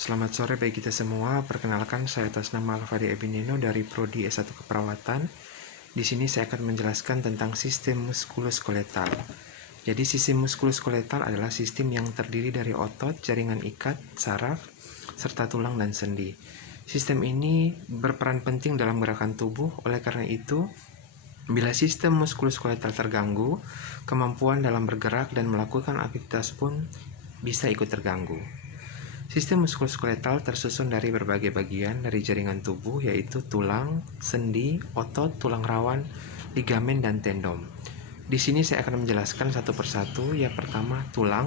Selamat sore bagi kita semua. Perkenalkan, saya atas nama Alfadi Ebinino dari Prodi S1 Keperawatan. Di sini saya akan menjelaskan tentang sistem muskuloskeletal. Jadi sistem muskuloskeletal adalah sistem yang terdiri dari otot, jaringan ikat, saraf, serta tulang dan sendi. Sistem ini berperan penting dalam gerakan tubuh. Oleh karena itu, bila sistem muskuloskeletal terganggu, kemampuan dalam bergerak dan melakukan aktivitas pun bisa ikut terganggu. Sistem muskuloskeletal tersusun dari berbagai bagian dari jaringan tubuh, yaitu tulang, sendi, otot, tulang rawan, ligamen, dan tendon. Di sini saya akan menjelaskan satu persatu. Yang pertama, tulang.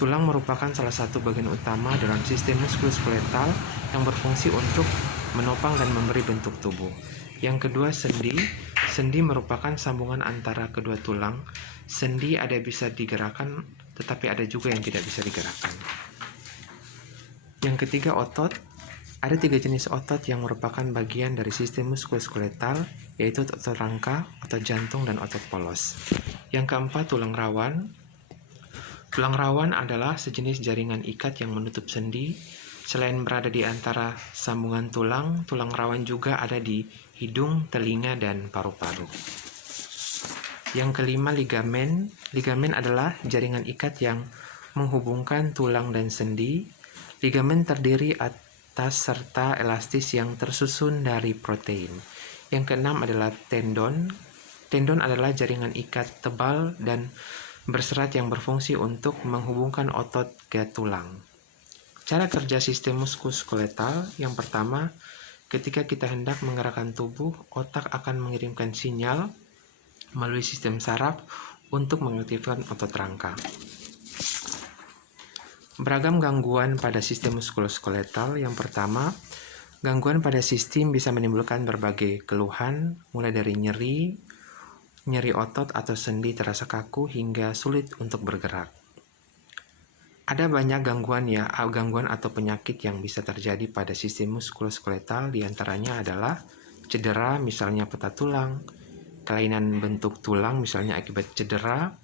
Tulang merupakan salah satu bagian utama dalam sistem muskuloskeletal yang berfungsi untuk menopang dan memberi bentuk tubuh. Yang kedua, sendi. Sendi merupakan sambungan antara kedua tulang. Sendi ada bisa digerakkan, tetapi ada juga yang tidak bisa digerakkan. Yang ketiga, otot. Ada 3 jenis otot yang merupakan bagian dari sistem muskuloskeletal, yaitu otot rangka, otot jantung, dan otot polos. Yang keempat, tulang rawan. Tulang rawan adalah sejenis jaringan ikat yang menutup sendi. Selain berada di antara sambungan tulang, tulang rawan juga ada di hidung, telinga, dan paru-paru. Yang kelima, ligamen. Ligamen adalah jaringan ikat yang menghubungkan tulang dan sendi. Ligamen terdiri atas serta elastis yang tersusun dari protein. Yang keenam adalah tendon. Tendon adalah jaringan ikat tebal dan berserat yang berfungsi untuk menghubungkan otot ke tulang. Cara kerja sistem muskuloskeletal: yang pertama, ketika kita hendak menggerakkan tubuh, otak akan mengirimkan sinyal melalui sistem saraf untuk mengaktifkan otot rangka. Beragam gangguan pada sistem muskuloskeletal. Yang pertama, gangguan pada sistem bisa menimbulkan berbagai keluhan, mulai dari nyeri otot atau sendi terasa kaku, hingga sulit untuk bergerak. Ada banyak gangguan atau penyakit yang bisa terjadi pada sistem muskuloskeletal. Di antaranya adalah cedera, misalnya patah tulang, kelainan bentuk tulang, misalnya akibat cedera,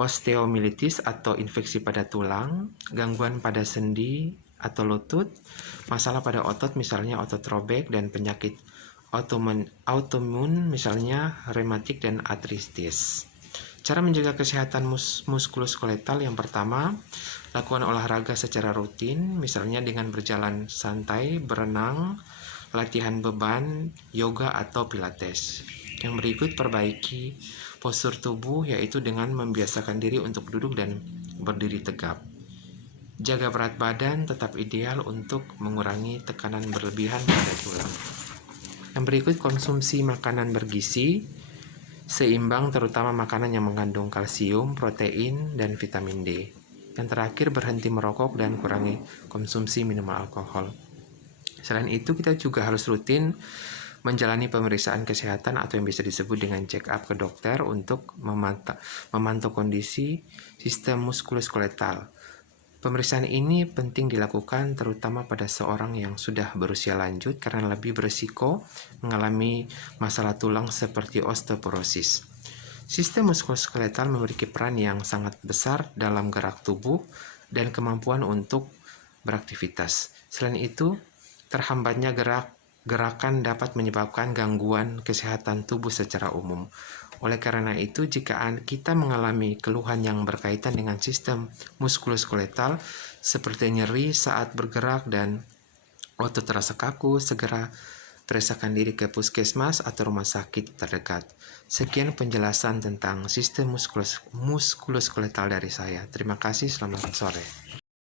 osteomielitis atau infeksi pada tulang, gangguan pada sendi atau lutut, masalah pada otot, misalnya otot robek, dan penyakit autoimun, misalnya rematik dan artritis. Cara menjaga kesehatan muskuloskeletal: yang pertama, lakukan olahraga secara rutin, misalnya dengan berjalan santai, berenang, latihan beban, yoga, atau pilates. Yang berikut, perbaiki postur tubuh, yaitu dengan membiasakan diri untuk duduk dan berdiri tegap. Jaga berat badan tetap ideal untuk mengurangi tekanan berlebihan pada tulang. Yang berikut, konsumsi makanan bergizi seimbang, terutama makanan yang mengandung kalsium, protein, dan vitamin D. Yang terakhir, berhenti merokok dan kurangi konsumsi minuman alkohol. Selain itu, kita juga harus rutin menjalani pemeriksaan kesehatan atau yang bisa disebut dengan check up ke dokter untuk memantau kondisi sistem muskuloskeletal. Pemeriksaan ini penting dilakukan terutama pada seorang yang sudah berusia lanjut karena lebih berisiko mengalami masalah tulang seperti osteoporosis. Sistem muskuloskeletal memiliki peran yang sangat besar dalam gerak tubuh dan kemampuan untuk beraktivitas. Selain itu, terhambatnya gerakan dapat menyebabkan gangguan kesehatan tubuh secara umum. Oleh karena itu, jika kita mengalami keluhan yang berkaitan dengan sistem muskuloskeletal seperti nyeri saat bergerak dan otot terasa kaku, segera periksakan diri ke puskesmas atau rumah sakit terdekat. Sekian penjelasan tentang sistem muskuloskeletal dari saya. Terima kasih, selamat sore.